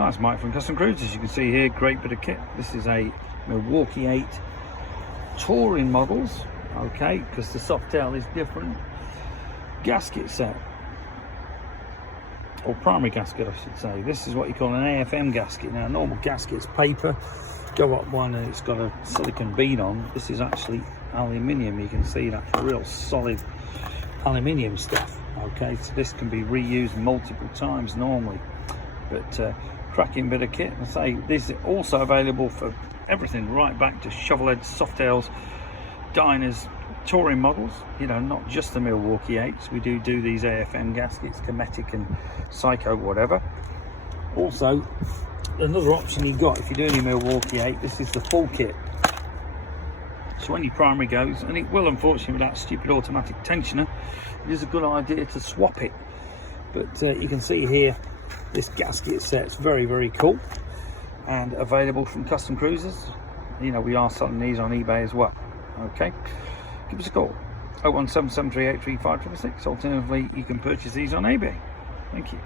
Hi, it's Mike from Custom Cruisers. As you can see here, great bit of kit. This is a Milwaukee 8 touring models, okay, because the soft tail is different. Gasket set, or primary gasket I should say. This is what you call an AFM gasket. Now, normal gasket's paper, go up one and it's got a silicon bead on. This is actually aluminium. You can see that real solid aluminium stuff, okay, so this can be reused multiple times normally, but cracking bit of kit. And say this is also available for everything right back to shovel heads, soft tails, diners, touring models, you know, not just the Milwaukee 8s. We do these AFM gaskets, Kinetic and Psycho, whatever. Also, another option you've got if you're doing your Milwaukee 8, this is the full kit. So when your primary goes, and it will unfortunately with that stupid automatic tensioner, it is a good idea to swap it. But you can see here, this gasket set's very, very cool and available from Custom Cruisers. You know, we are selling these on eBay as well. Okay, give us a call, 01773835566. Alternatively, you can purchase these on eBay. Thank you.